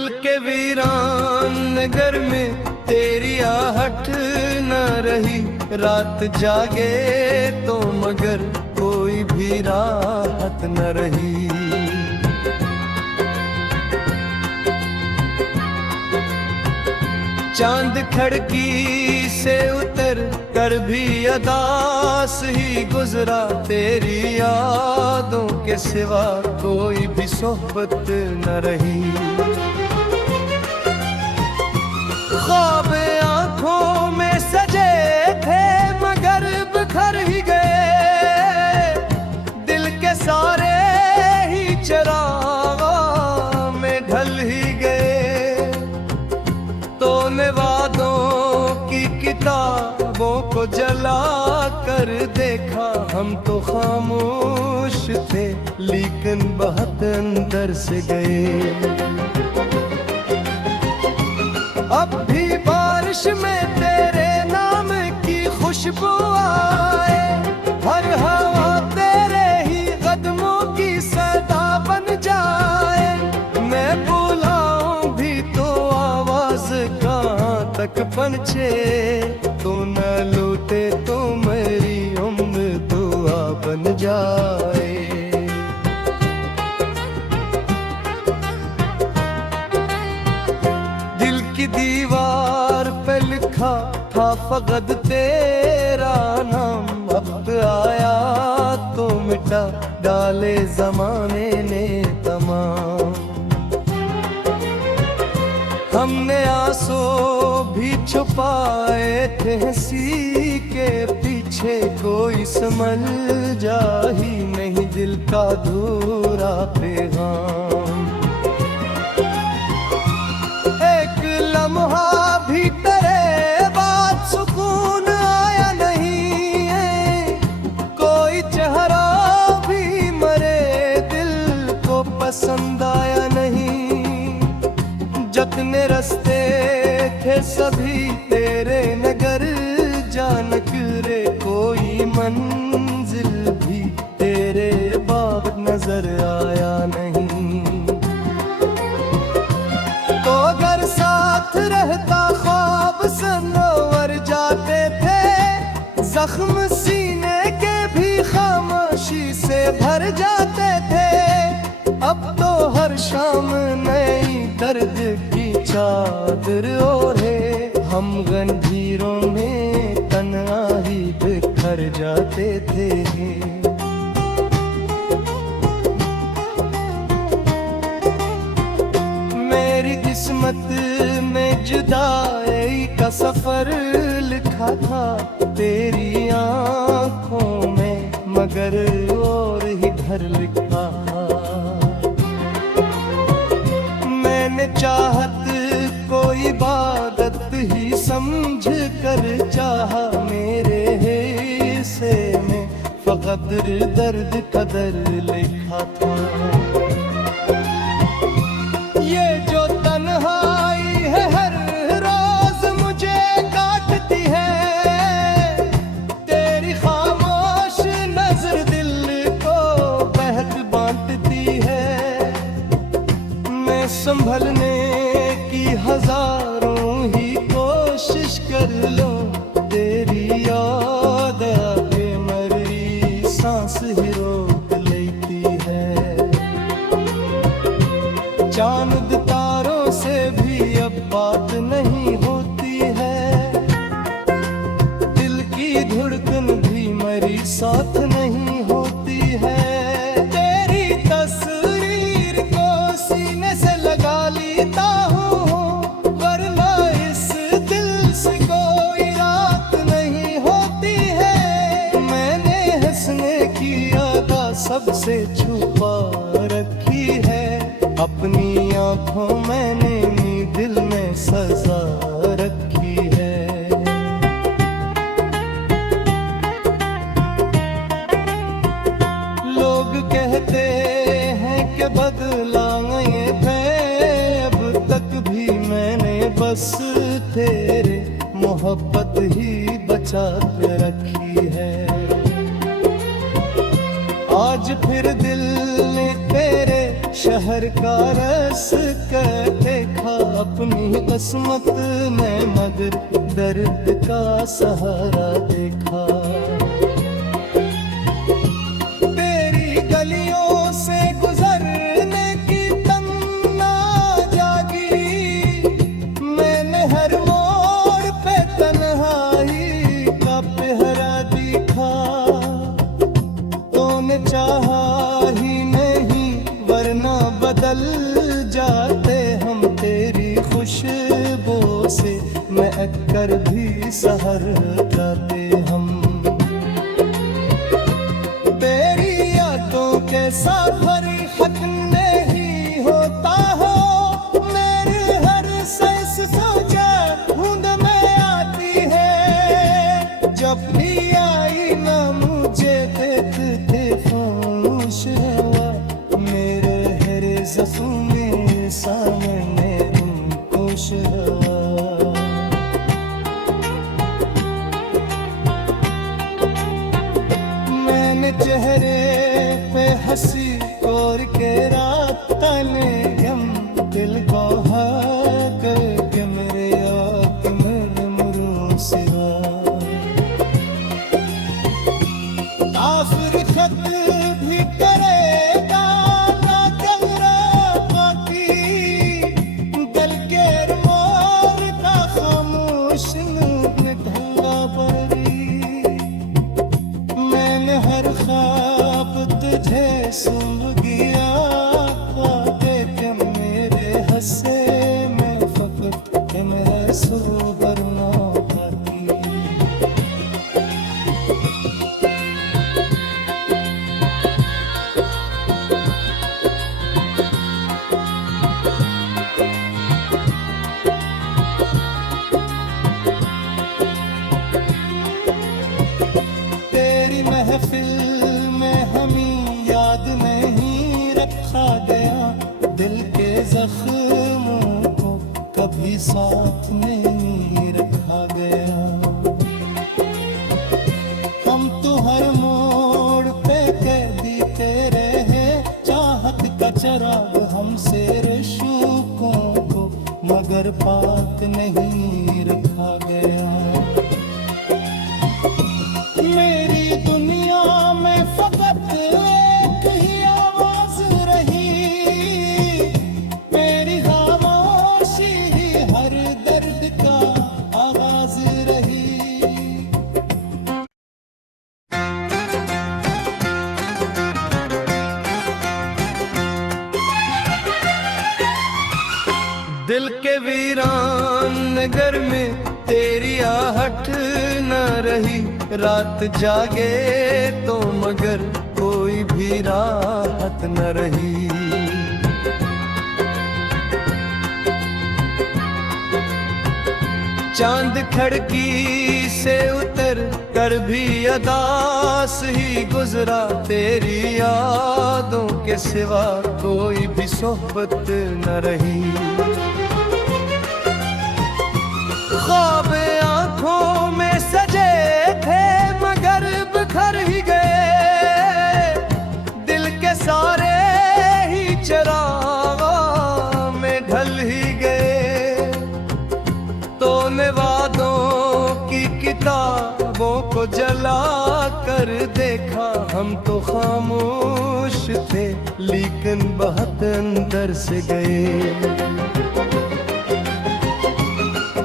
दिल के वीरान नगर में तेरी आहट न रही। रात जागे तो मगर कोई भी राहत न रही। चांद खिड़की से उतर कर भी अदास ही गुजरा। तेरी यादों के सिवा कोई भी सोहबत न रही। ख्वाब आंखों में सजे थे मगर बिखर ही गए। दिल के सारे ही चिराग में ढल ही गए। तूने वादों की किताबों को जला कर देखा। हम तो खामोश थे लेकिन बहुत अंदर से गए। अब भी बारिश में तेरे नाम की खुशबू आए। हर हवा तेरे ही कदमों की सदा बन जाए। मैं बुलाऊं भी तो आवाज कहाँ तक पहुंचे। तू न लूटे तो मेरी उम्र दुआ बन जाए। दिल की दीवार पे लिखा था फकत तेरा नाम। वक्त आया तो मिटा डाले जमाने ने तमाम। हमने आंसू भी छुपाए थे हंसी के पीछे। कोई समझ जा ही नहीं दिल का अधूरा पैगाम। एक लम्हा भी तेरे बाद सुकून आया नहीं है। कोई चेहरा भी मरे दिल को पसंद आया नहीं। जितने रास्ते थे सभी तेरे नगर जानक रे। कोई मंजिल भी तेरे बाग नजर आया नहीं। तो अगर साथ रहता ख्वाब सनोवर जाते थे। जख्म सीने के भी खामोशी से भर जाते थे। अब तो हर शाम नई दर्द की चादर ओढ़े। हम गंजीरों में तन्हाई बिखर जाते थे। मेरी किस्मत में जुदाई का सफर लिखा था तेरी आंखों में मगर और ही घर लिखा। मैंने चाहत को इबादत ही समझ कर चाहा। मेरे हिस्से में फकत दर्द कदर लिखा था। ये जो तन्हाई है हर रोज मुझे काटती है। तेरी खामोश नजर दिल को बहक बांटती है। मैं संभलने की हजारों ही कोशिश कर लूं। तेरी याद आके मेरी सांस ही रोक लेती है। चांद तारों से भी अब बात नहीं होती है। दिल की धड़कन भी मेरी साथ नहीं होती है। तेरी तस्वीर को सीने से लगा लेता हूँ वरना इस दिल से कोई रात नहीं होती है। मैंने हंसने की अदा सबसे छुपा रखी है। अपनी आंखों मैंने दिल में सजा रखी है। लोग कहते हैं कि बदला ये मैं। अब तक भी मैंने बस तेरे मोहब्बत ही बचा के रखी है। आज फिर दिल ने तेरे शहर का रस कहते देखा अपनी किस्मत में, मगर दर्द का सहारा देखा। तेरी गलियों से गुजरने की तमन्ना जागी, मैंने हर मोड़ पे तन्हाई का पहरा दिखा। तूने चाहा ही नहीं वरना बदल जाते हम तेरी खुशबू से, महक कर भी सहर जाते हम। तेरी यादों के सफर हक नहीं होता हो, मेरे हर सांस सोचा बूंद में आती है। जब भी आई ना मुझे देखते खामोश हवा, मेरे हर ज़ख्म में सामने खुश हवा। मैंने चेहरे पे हंसी और के रात तने गम, दिल को हक के मेरे याद मेरे मुरू सिवा। आखिर खत भी करेगा ना कमरा बाकी, दिल के मोर का खामोश नूर ढंगा पड़ी। मैंने हर ख्वाब तुझे सुन गया, देख मेरे हंसे में फकत के मैं सुबर ना पाती। तेरी महफिल में हमें याद नहीं रखा गया, दिल के जख्मों को कभी साथ नहीं रखा गया। हम तो हर मोड़ पे कैदी तेरे हैं, चाहत का चराग हमसे रिश्कों को मगर पात नहीं रखा गया। मेरी दुनिया में फकत एक ही आवाज रही, मेरी खामोशी ही हर दर्द का आवाज रही। दिल के वीरान नगर में तेरी आहट न रही, रात जागे तो मगर कोई भी राहत न रही। चांद खिड़की से उतर कर भी अदास ही गुजरा, तेरी यादों के सिवा कोई भी सोहबत न रही। ख्वाब आंखों में सजे थे मगर बिखर ही गए, दिल के सारे ही चिराग में ढल ही गए। तूने वादों की किताबों को जला कर देखा, हम तो खामोश थे लेकिन बहुत अंदर से गए।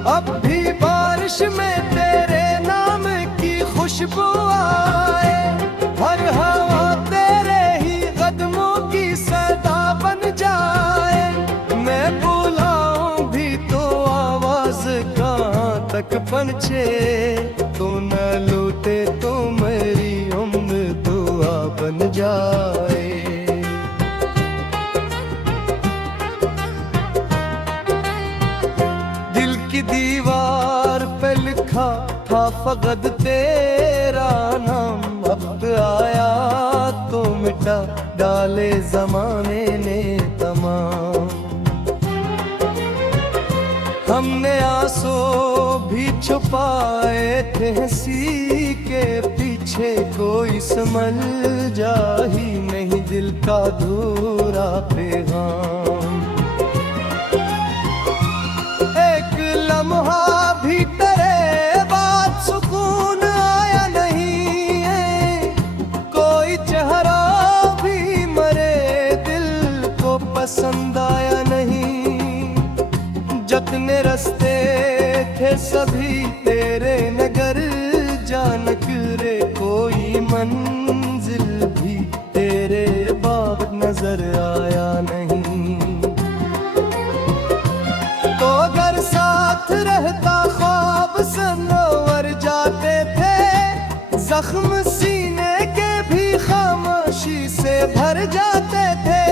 अब भी बारिश में तेरे नाम की खुशबू आए, हर हवा तेरे ही कदमों की सदा बन जाए। मैं बुलाऊं भी तो आवाज कहाँ तक पहुंचे, तू न लूटे तो मेरी उम्र दुआ बन जाए। दिल की दीवार पे लिखा था फकत तेरा नाम, वक्त आया तो मिटा डाले जमाने ने तमाम। हमने आंसू भी छुपाए थे हंसी के पीछे, कोई समझ जा ही नहीं दिल का अधूरा पैगाम। अचानक रे कोई मंजिल भी तेरे बाद नजर आया नहीं। तो अगर साथ रहता ख्वाब सनोवर जाते थे, जख्म सीने के भी खामोशी से भर जाते थे।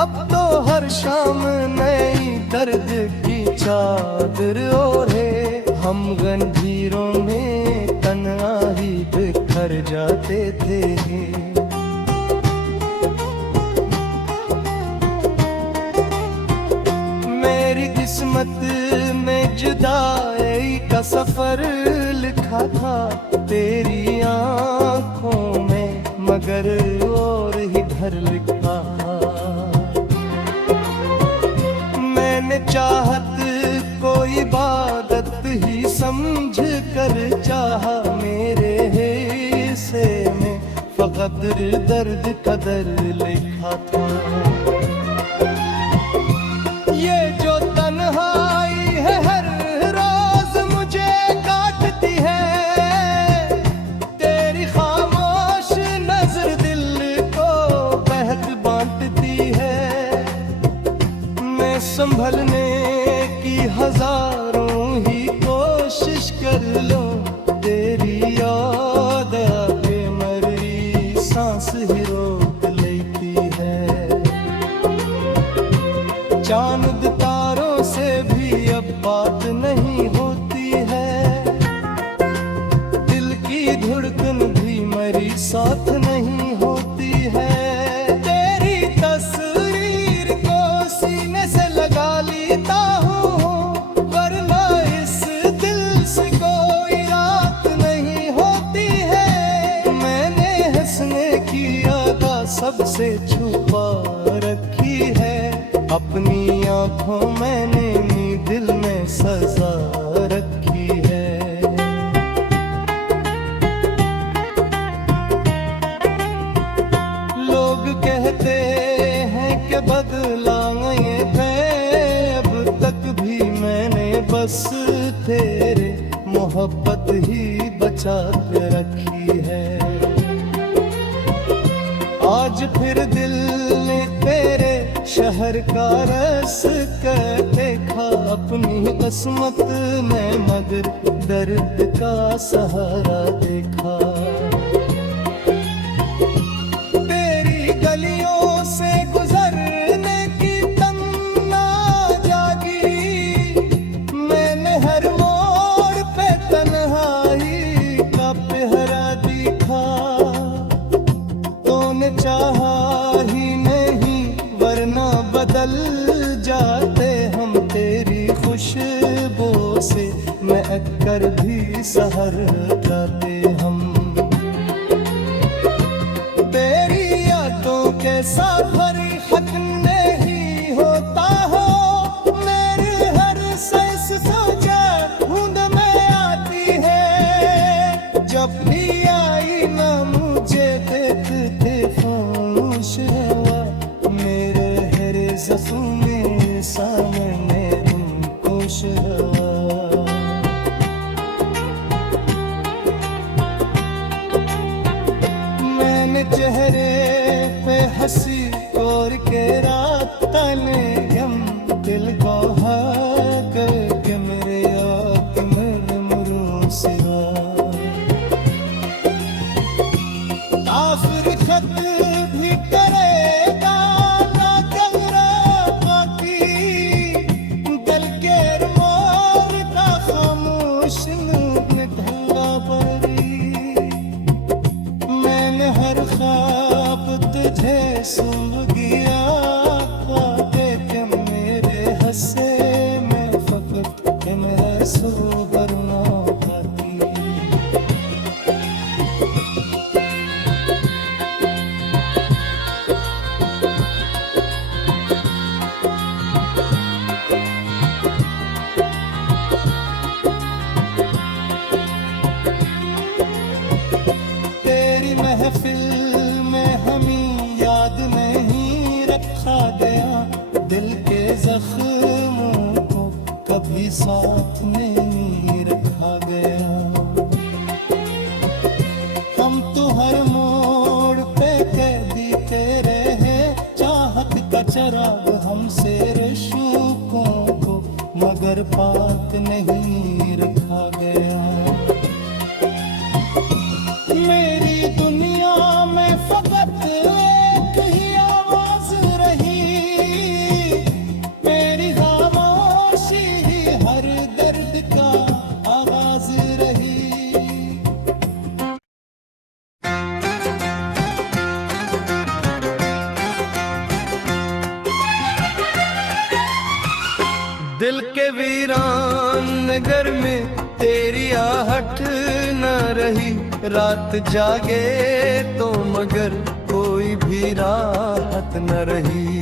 अब तो हर शाम नई दर्द की चादर ओढ़े हम गंजीरों में तन्हाई बिखर जाते थे। मेरी किस्मत में जुदाई का सफर लिखा था तेरी आंखों में, मगर और ही घर लिखा। मैंने चाहत को इबादत ही समझ कर चाहा, मेरे हिस्से में फकत दर्द कदर लिखा था। ये जो तन्हाई है हर रोज मुझे काटती है, तेरी खामोश नजर दिल को बहक बांटती है। मैं संभलने की हजारों ही कोशिश कर लूं, तेरी याद आके मेरी सांस ही रोक लेती है। चांद तारों से भी अब बात नहीं होती है, दिल की धड़कन भी मेरी साथ नहीं होती है। तेरी तस्वीर को सीने से लगा लेता हूँ, वरना इस दिल से कोई रात नहीं होती है। मैंने हंसने की आदत सबसे छुपा रखी है, अपनी आंखों मैंने नी दिल में सजा रखी है। लोग कहते हैं कि बदला ये मैं, अब तक भी मैंने बस तेरे मोहब्बत ही बचा के रखी है। आज फिर दिल ने तेरे शहर का रस कर देखा, अपनी किस्मत में मगर दर्द का सहारा देखा। तेरी गलियों से गुजरने की तमन्ना जागी, मैंने हर मोड़ पे तन्हाई का पहरा दिखा। तूने चाहा ही नहीं वरना बदल जाते हम, तेरी खुशबू से महक कर भी सहर जाते हम। तेरी यादों के साथ फरीहत नहीं होता हो, मेरे हर सांस सोचा ढूंढ में आती है। जब भी आई ना मुझे देखते खामोश हवा, मेरे हर ज़ख्म में सामने खुश हवा। मैंने चेहरे पे हंसी और के रात तने गम, दिल को हक के मेरे याद मेरे मुरू सिवा। आखिर खत भी करेगा ना कमरा बाकी, दिल के मोर का खामोश में धल्ला पड़ी। मैंने हर ख्वाब तुझे सुन गया, देख मेरे हंसे में फकत के मैं सुबर ना पाती। कदर पाक नहीं रखा गया। मेरी दुनिया में फकत एक ही आवाज रही, मेरी खामोशी ही हर दर्द का आगाज रही। दिल के वीरान नगर में तेरी आहट न रही, रात जागे तो मगर कोई भी राहत न रही।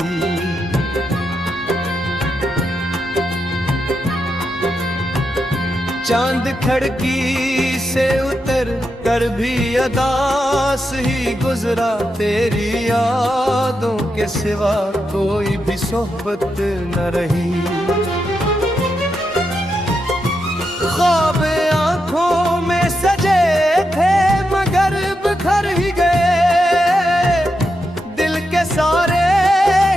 चांद खिड़की से उतर कर भी अदास ही गुजरा, तेरी यादों के सिवा कोई भी सोहबत न रही। ख्वाब आंखों में सजे थे मगर बिखर ही गए, दिल के सारे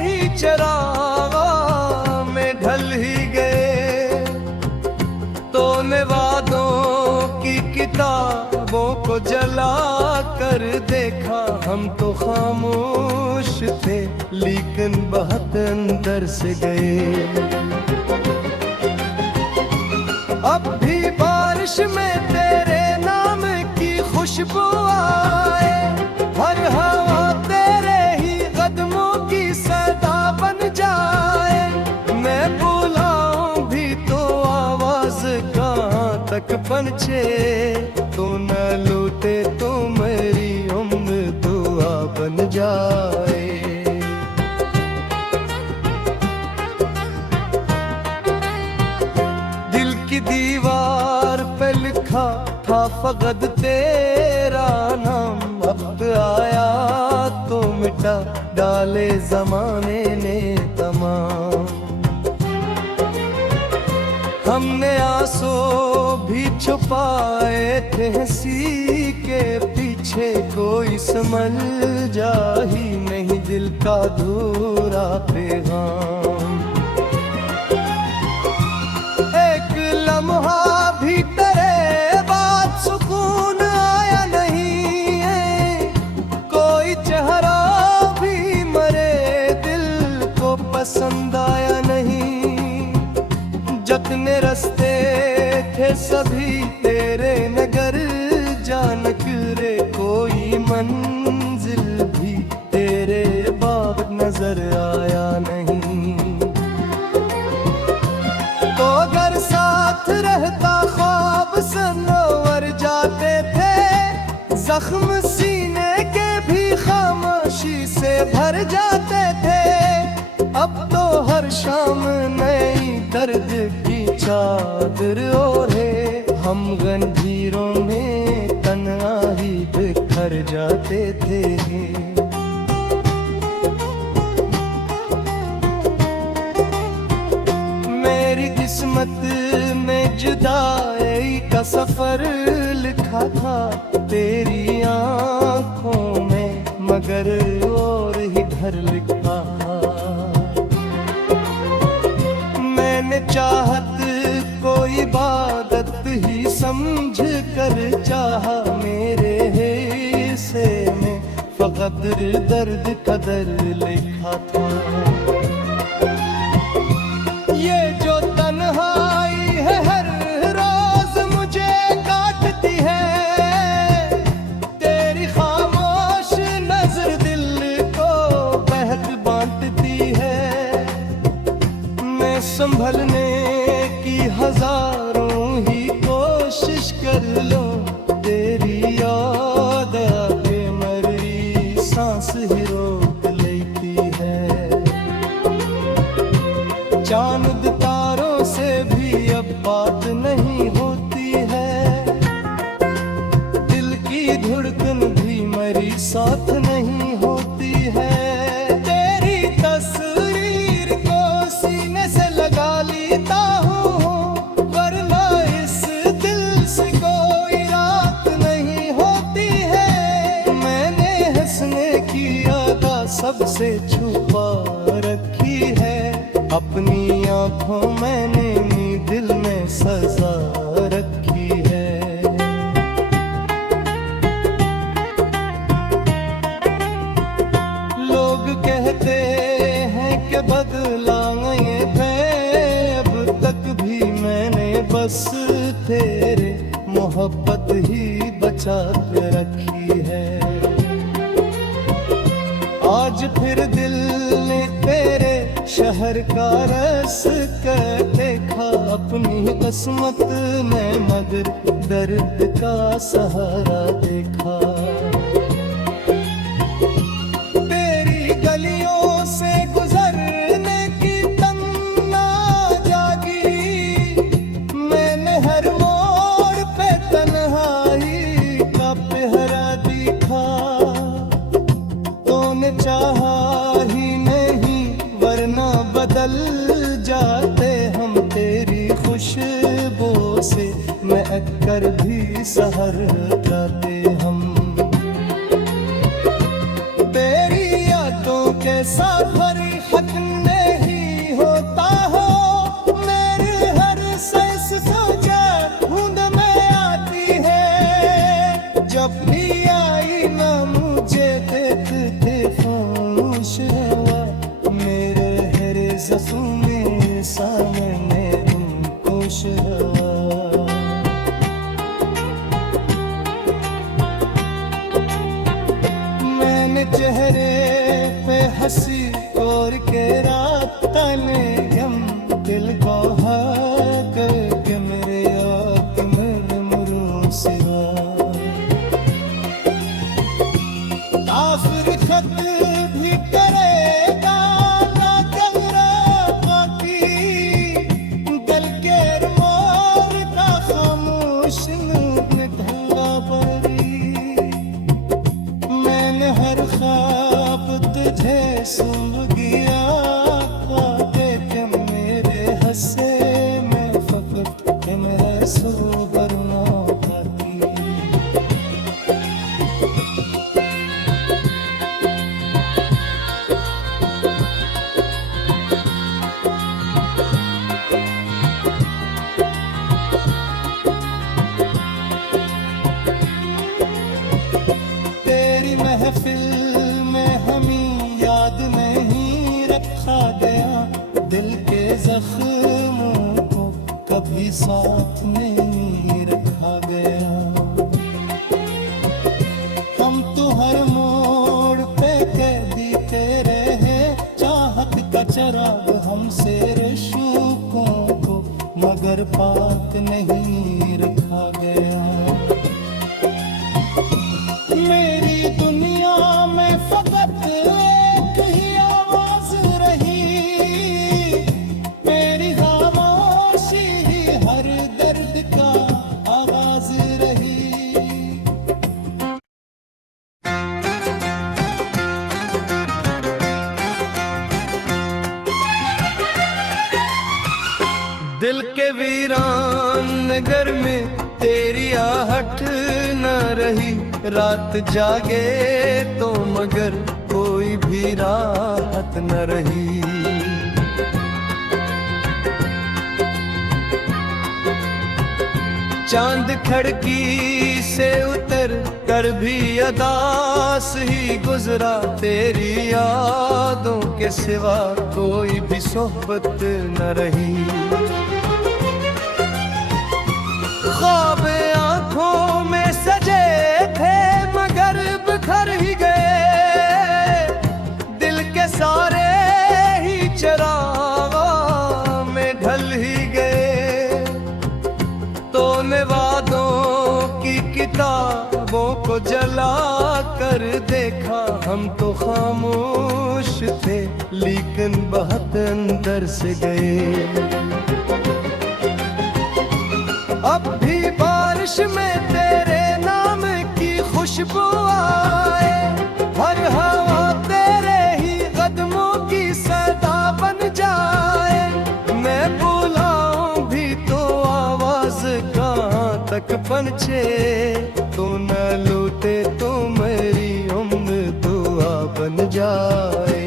ही चिराग में ढल ही गए। तूने वादों की किताबों को जला कर देखा, हम तो खामोश थे लेकिन बहुत अंदर से गए। अब भी बारिश में तेरे नाम की खुशबू आए, हर हवा तेरे ही कदमों की सदा बन जाए। मैं बुलाऊं भी तो आवाज कहाँ तक पहुंचे, तू न लूटे तो मेरी उम्र दुआ बन जाए। की दीवार पे लिखा था फकत तेरा नाम, वक्त आया तो मिटा डाले जमाने ने तमाम। हमने आंसू भी छुपाए थे हंसी के पीछे, कोई समझ जा ही नहीं दिल का अधूरा पैगाम। लम्हा भी तेरे बाद सुकून आया नहीं है, कोई चेहरा भी मरे दिल को पसंद आया नहीं। जितने रास्ते थे सभी तेरे नगर जानक रे, कोई मंजिल भी तेरे बाग नजर आया नहीं। तो अगर साथ रहता ख्वाब सनोवर जाते थे, जख्म सीने के भी खामोशी से भर जाते थे। अब तो हर शाम नई दर्द की चादर ओढ़े, हम गंजीरों में तन्हाई बिखर जाते थे। मेरी किस्मत में जुदाई का सफर लिखा था तेरी आंखों में, मगर और ही घर लिखा। मैंने चाहत को इबादत ही समझ कर चाहा, मेरे हिस्से में फकत दर्द कदर लिखा था। ये जो तन्हाई है हर रोज मुझे काटती है, तेरी खामोश नजर दिल को बहक बांटती है। मैं संभलने की हजारों ही कोशिश कर लूं, तेरी याद आके मेरी सांस ही रोक लेती है। चांद तारों से भी अब बात नहीं होती है, दिल की धड़कन भी मेरी साथ नहीं होती है। तेरी तस्वीर को सीने से लगा लेता हूँ, वरना इस दिल से कोई रात नहीं होती है। मैंने हंसने की अदा सबसे छुपा रखी है, अपनी आंखों मैंने नींद मोहब्बत ही बचा के रखी है। आज फिर दिल ने तेरे शहर का रस कर देखा, अपनी किस्मत में मगर दर्द का सहारा देखा। तेरी गलियों से गुजरने की तमन्ना जागी, मैंने हर मोड़ पे तन्हाई का पहरा दिखा। तूने चाहा ही नहीं वरना बदल जाते हम, तेरी खुशबू से महक कर भी सहर जाते हम। तेरी यादों के साथ हक नहीं होता हो, मेरे हर सांस सोचा बूंद में आती है। जब भी आई ना मुझे देखते खामोश हुआ, मेरे हर ज़ख्म में सामने खुश हुआ। मैंने चेहरे पे हंसी और के रात तने गम, दिल को हक के मेरे आँख में मुरू सिवा। काफिर खत भी करेगा ना गंगा बाकी, दिल के मोर का खामोश ने ढंगा परी। मैंने हर ख्वाब तुझे सुन गया, देख मेरे हंसे में फकत के मेरे सुबर ना पाती। तेरी महफिल में हमें याद नहीं रखा गया, दिल के जख्मों को कभी साथ नहीं रखा गया। हम तो हर मोड़ पे कैदी तेरे हैं, चाहत का चराग हमसे रिश्तों को मगर पात नहीं रखा गया। मेरी दुनिया में फकत एक ही आवाज रही, मेरी खामोशी ही हर दर्द का आवाज रही। दिल के वीरान नगर में तेरी आहट न रही, रात जागे तो मगर कोई भी राहत न रही। चांद खिड़की से उतर कर भी अदास ही गुजरा, तेरी यादों के सिवा कोई भी सोहबत न रही। ख्वाब आंखों में सजे थे मगर बिखर ही गए, दिल के सारे ही चिराग में ढल ही गए। तूने वादों की किताबों को जला कर देखा, हम तो खामोश थे लेकिन बहुत अंदर से गए। अब भी बारिश में तेरे नाम की खुशबू आए, हर हवा तेरे ही कदमों की सदा बन जाए। मैं बुलाऊं भी तो आवाज कहाँ तक पहुंचे, तू न लूटे तो मेरी उम्र दुआ बन जाए।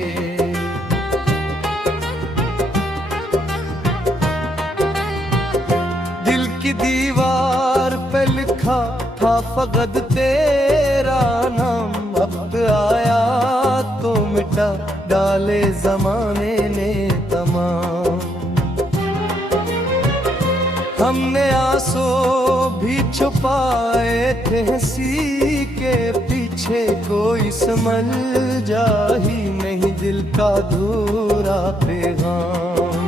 की दीवार पे लिखा था फकत तेरा नाम, वक्त आया तो मिटा डाले जमाने ने तमाम। हमने आंसू भी छुपाए थे हंसी के पीछे, कोई समझ जा ही नहीं दिल का अधूरा पैगाम।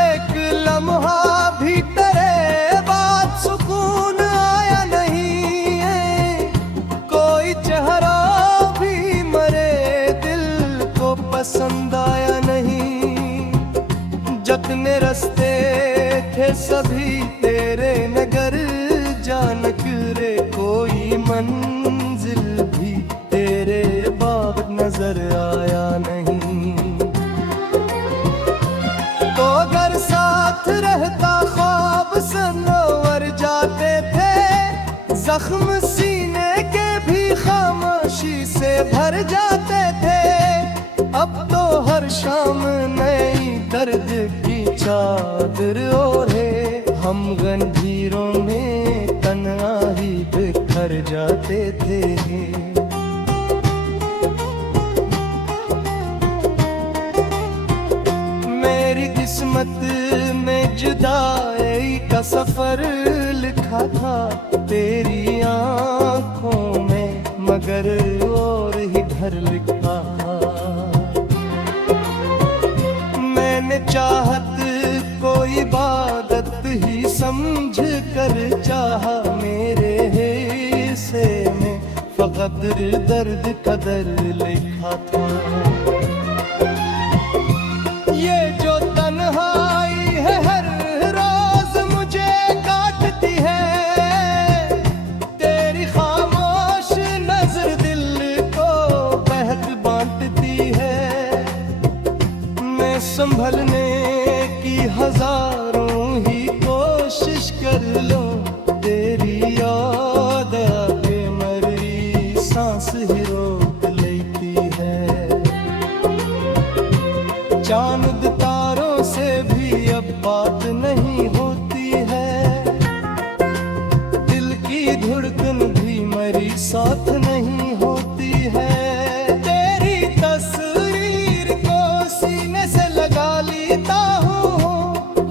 एक लम्हा भी तेरे बाद सुकून आया नहीं है, कोई चेहरा भी मरे दिल को पसंद आया नहीं। जितने रास्ते थे सभी तेरे नगर जानक रे, कोई मंजिल भी तेरे बाद नजर आया नहीं। तो अगर साथ रहता ख्वाब सनोवर जाते थे, जख्म सीने के भी खामोशी से भर जाते थे। अब तो हर शाम नई दर्द की चादर ओढ़े, हम गंजीरों में तन्हाई बिखर जाते थे। मेरी किस्मत में जुदाई का सफर लिखा था तेरी आंखों में, मगर और ही घर लिखा। मैंने चाहत को इबादत ही समझ कर चाहा, मेरे हिस्से में फकत दर्द कदर लिखा था। ये जो तन्हाई है हर रोज मुझे काटती है, तेरी खामोश नजर दिल को बहक बांटती है। मैं संभलने की हजारों ही कोशिश कर लूं, तेरी याद आके मेरी सांस ही रोक लेती है। चांद तारों से भी अब बात नहीं होती है, दिल की धड़कन भी मेरी साथ नहीं होती है। तेरी तस्वीर को सीने से लगा लेता हूँ,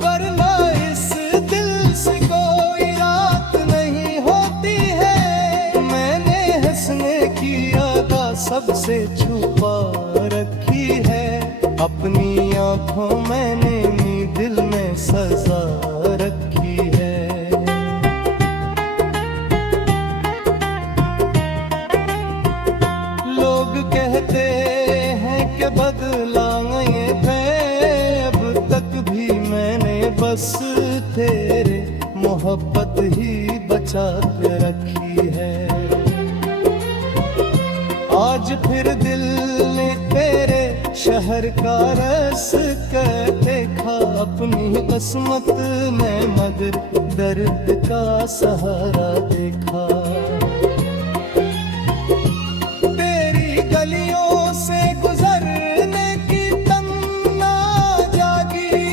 वरना इस दिल से कोई रात नहीं होती है। मैंने हंसने की अदा सबसे छुपा रखी है, अपनी आंखों मैंने दिल में सजा रखी है। लोग कहते हैं कि बदला ये मैं, अब तक भी मैंने बस तेरे मोहब्बत ही बचा के रखी है। आज फिर दिल ने तेरे शहर का रस कर देखा, अपनी किस्मत में मगर दर्द का सहारा देखा। तेरी गलियों से गुजरने की तमन्ना जागी,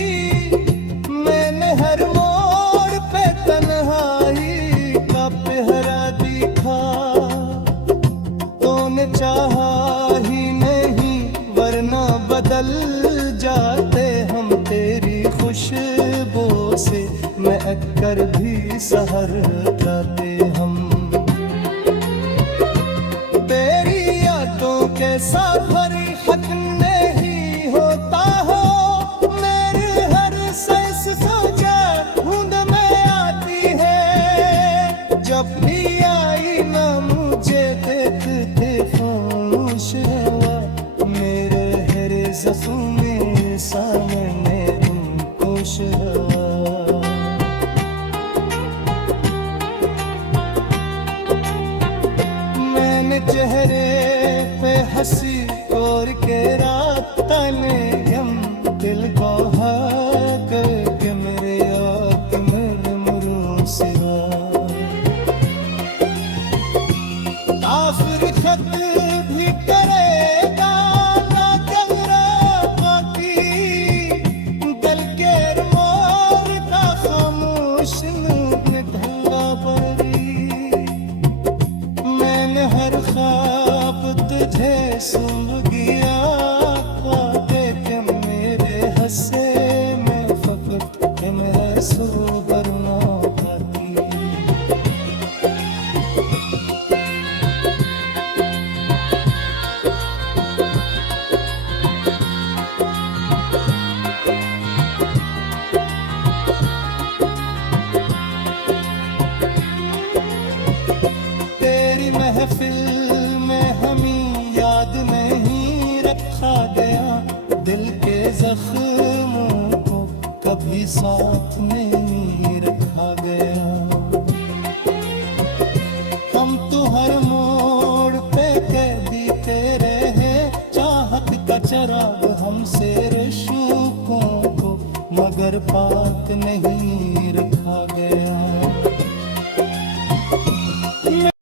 मैंने हर मोड़ पे तन्हाई का पहरा दिखा। तूने चाहा ही नहीं वरना बदल जाते हम, तेरी खुशबू से महक कर भी सहर जाते हम। तेरी यादों के सफर हक नहीं होता हो, मेरे हर सांस सोचा ढूंढ में आती है। जब भी आई ना मुझे देखते खामोश हवा, मेरे हरे ज़ख्म में सामने खुश हवा। मैंने चेहरे पे हंसी और के रात तने गम, दिल को हक के मेरे आँख मेरे मुरूं सिवा। आखिर खत भी करेगा ना कमरा बाकी, दिल के मोर का खामोश ने धल्ला परी। मैंने हर ख्वाब तुझे सुन गया, जख्मों को कभी साथ नहीं रखा गया। हम तो हर मोड़ पे कैदी तेरे हैं, चाहत का चिराग हमसे रिश्कों को मगर पात नहीं रखा गया।